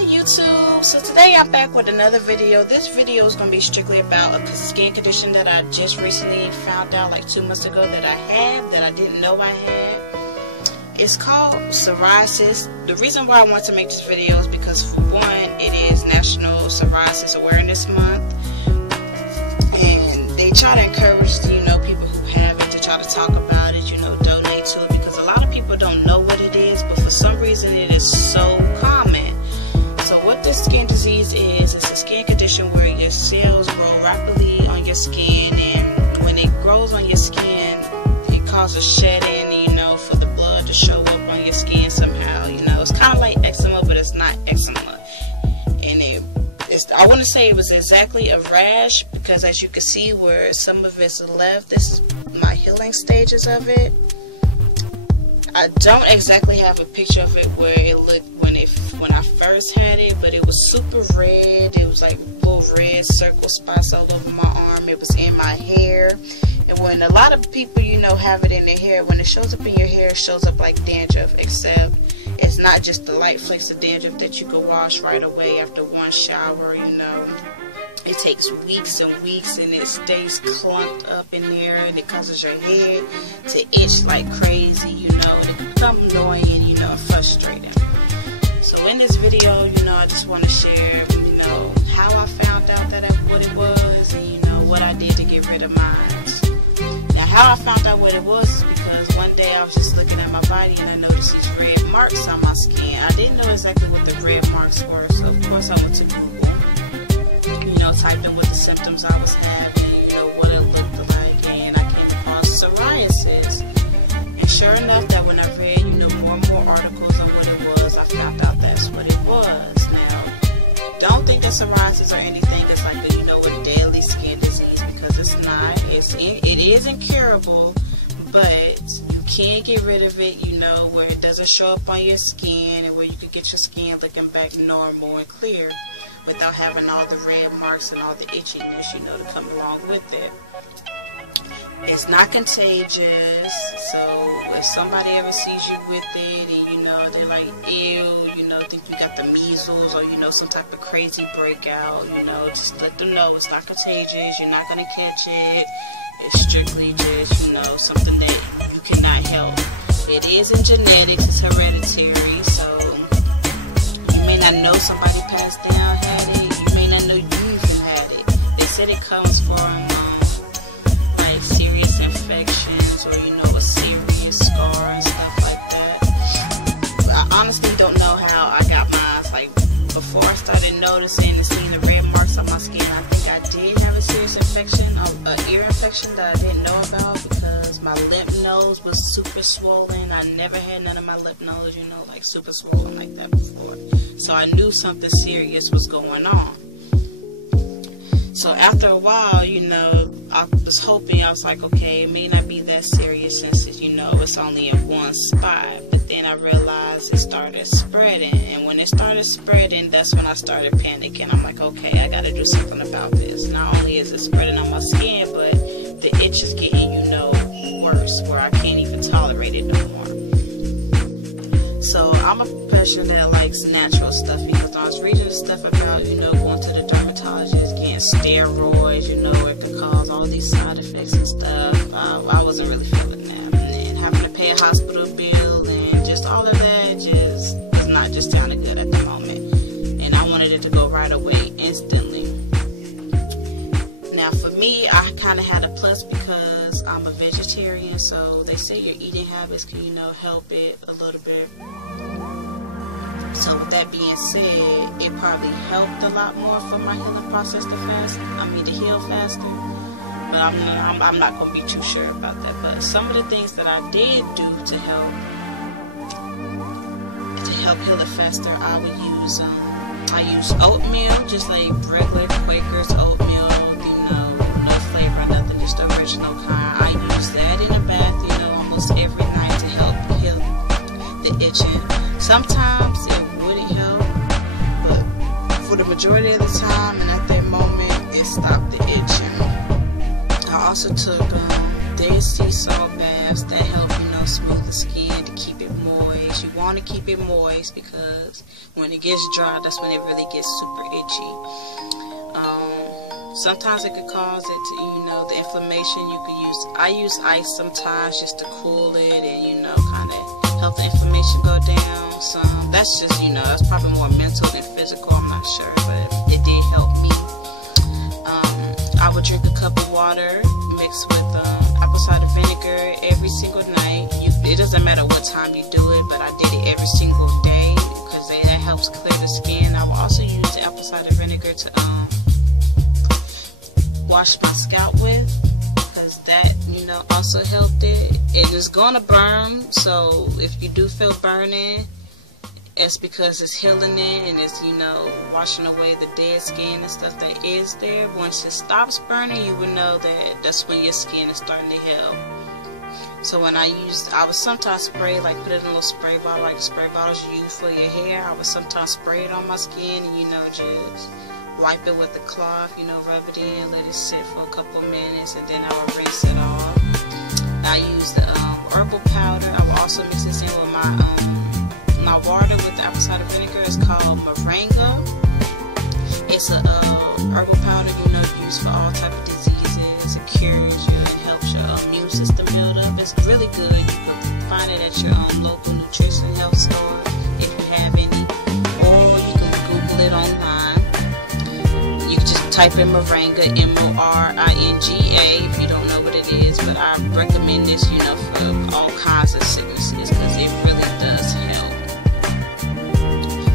Hi YouTube. So today I'm back with another video. This video is going to be strictly about a skin condition that I just recently found out like 2 months ago that I have, that I didn't know I had. It's called psoriasis. The reason why I want to make this video is because, for one, it is National Psoriasis Awareness Month, and they try to encourage, people who have it to try to talk about it, donate to it, because a lot of people don't know what it is, but for some reason it is so common. So what this skin disease is, it's a skin condition where your cells grow rapidly on your skin, and when it grows on your skin, it causes shedding, for the blood to show up on your skin somehow. It's kind of like eczema, but it's not eczema. And I want to say it was exactly a rash, because as you can see where some of it's left, this is my healing stages of it. I don't exactly have a picture of it where it looked when I first had it, but it was super red. It was like little red circle spots all over my arm. It was in my hair. And when a lot of people, have it in their hair, when it shows up in your hair, it shows up like dandruff, except it's not just the light flakes of dandruff that you can wash right away after one shower, It takes weeks and weeks, and it stays clumped up in there, and it causes your head to itch like crazy, it can become annoying, and frustrating. So in this video, I just want to share, how I found out what it was, and what I did to get rid of mine. Now, how I found out what it was is because one day I was just looking at my body, and I noticed these red marks on my skin. I didn't know exactly what the red marks were, so of course I went to Google. Typed in what the symptoms I was having, what it looked like, and I came across psoriasis. And sure enough, that when I read, more and more articles on what it was, I found out that's what it was. Now, don't think that psoriasis or anything is like a deadly skin disease, because it's not. It is incurable, but you can get rid of it, where it doesn't show up on your skin, and where you can get your skin looking back normal and clear, without having all the red marks and all the itchiness, to come along with it. It's not contagious, so if somebody ever sees you with it and, they're like, ew, think you got the measles or, some type of crazy breakout, just let them know it's not contagious, you're not going to catch it. It's strictly just, something that you cannot help. It is in genetics, it's hereditary, so you may not know somebody passed down had it. You may not know you even had it. They said it comes from like serious infections or a serious scar and stuff like that. But I honestly don't know how I got mine. Like before I started noticing and seeing the red marks on my skin, I think I did have a serious infection, an ear infection that I didn't know about, because my lymph nodes was super swollen. I never had none of my lymph nodes, like super swollen like that before. So I knew something serious was going on. So after a while, I was hoping, I was like, okay, it may not be that serious since it's only in one spot. But then I realized it started spreading. And when it started spreading, that's when I started panicking. I'm like, okay, I got to do something about this. Not only is it spreading on my skin, but the itch is getting, worse, where I can't even tolerate it no more. So I'm a person that likes natural stuff, because I was reading stuff about, going to the dermatologist, getting steroids, it could cause all these side effects and stuff. I wasn't really feeling that. And then having to pay a hospital bill and just all of that just is not just sounding good at the moment. And I wanted it to go right away, instantly. Now for me, I kind of had a plus because I'm a vegetarian, so they say your eating habits can, help it a little bit. So with that being said, it probably helped a lot more for my healing process to heal faster. But I'm not going to be too sure about that. But some of the things that I did do to help heal it faster, I use oatmeal, just like regular Quaker's oatmeal, no flavor, nothing, just the original kind. I use that in a bath, almost every night to help heal the itching. Sometimes it wouldn't help, but for the majority of the time and at that moment, it stopped the itching. I also took Dead Sea salt baths that help, smooth the skin to keep it moist. You you want to keep it moist, because when it gets dry, that's when it really gets super itchy. Sometimes it could cause it to, you know, the inflammation. I use ice sometimes just to cool it and, you know, kind of help the inflammation go down some. That's just, you know, that's probably more mental than physical, I'm not sure, but it did help me. I would drink a cup of water mixed with apple cider vinegar every single night. It doesn't matter what time you do it, but I did it every single day because that helps clear the skin. I will also use the apple cider vinegar to wash my scalp with, because that, you know, also helped it. It is gonna burn, so if you do feel burning, it's because it's healing it and it's, you know, washing away the dead skin and stuff that is there. Once it stops burning, you will know that that's when your skin is starting to heal. So when I would sometimes spray, like put it in a little spray bottle, like the spray bottles you use for your hair. I would sometimes spray it on my skin and, you know, just wipe it with a cloth, you know, rub it in, let it sit for a couple of minutes, and then I will rinse it off. I use the herbal powder. I will also mix this in with my water with the apple cider vinegar. It's called moringa. It's a herbal powder, you know, used for all type of diseases. It cures you and helps your immune system build up. It's really good. You can find it at your local nutrition health store if you have any, or you can Google it online. You can just type in moringa, M-O-R-I-N-G-A, if you don't know what it is. But I recommend this, you know, for all kinds of sicknesses because it really does help.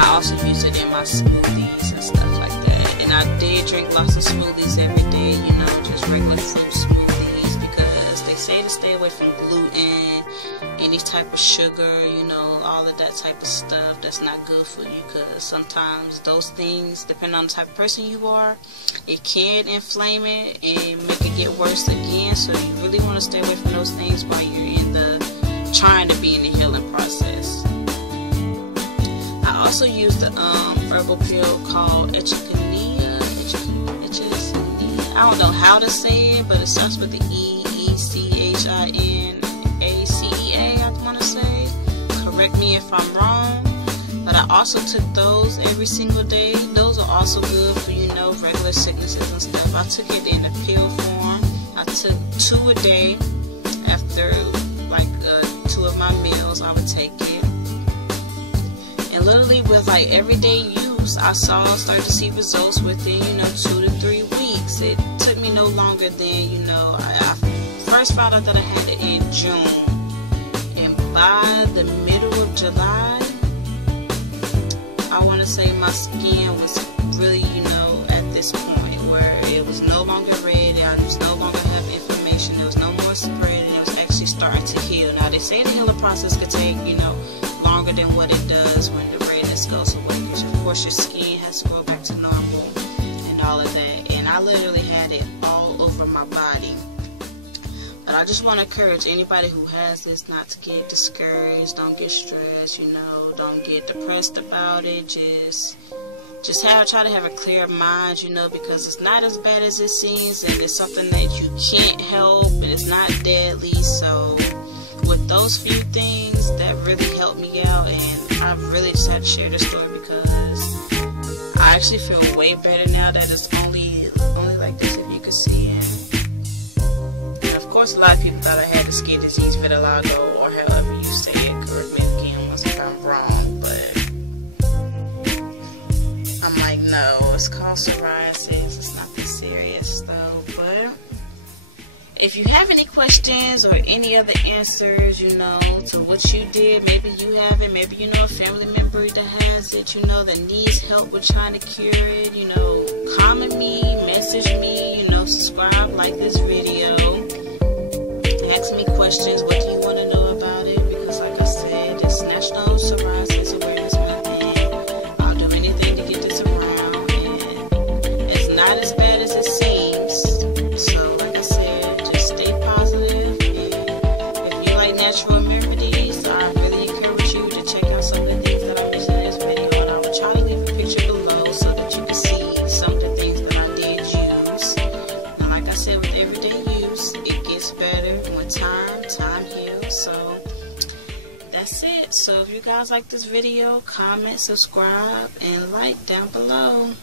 I also use it in my smoothies and stuff like that. And I did drink lots of smoothies every day, you know, just regular fruit smoothies, because they say to stay away from gluten, any type of sugar, you know, all of that type of stuff that's not good for you, because sometimes those things, depending on the type of person you are, it can inflame it and make it get worse again. So you really want to stay away from those things while you're trying to be in the healing process. I also use the herbal pill called Echinacea. I don't know how to say it, but it starts with the Echinacea, I want to say. Correct me if I'm wrong. But I also took those every single day. Those are also good for, you know, regular sicknesses and stuff. I took it in a pill form. I took 2 a day. After like 2 of my meals, I would take it. And literally with like everyday use, I started to see results within, you know, 2 to 3 weeks. It took me no longer than, you know, I first found out that I had it in June. And by the middle of July, I want to say my skin was really, you know, at this point where it was no longer red, I was no longer having inflammation, there was no more spread, and it was actually starting to heal. Now they say the healing process could take, you know, longer than what it does when the redness goes away, because of course your skin has to go back to normal and all of that. And I literally had it all over my body. But I just want to encourage anybody who has this not to get discouraged, don't get stressed, you know, don't get depressed about it. Just try to have a clear mind, you know, because it's not as bad as it seems, and it's something that you can't help, and it's not deadly. So with those few things, that really helped me out, and I really just had to share this story because I actually feel way better now that it's only like this, if you can see it. Of course, a lot of people thought I had the skin disease vitiligo, or however you say it. Correct me again once if I'm wrong, but I'm like, no, it's called psoriasis. It's not that serious though. But if you have any questions or any other answers, you know, to what you did, maybe you have it, maybe you know a family member that has it, you know, that needs help with trying to cure it, you know, comment me, message me, you know, subscribe, like this video. Ask me questions. What do you want to know about it? Because like I said, it's National Psoriasis Awareness Month, and I'll do anything to get this around. And it's not as bad as it seems. So like I said, just stay positive. And if you like natural remedies, I really encourage you to check out some of the things that I'm using in this video. And I will try to leave a picture below so that you can see some of the things that I did use. And like I said, with everyday use, it gets better when time heals. So guys like this video, comment, subscribe, and like down below.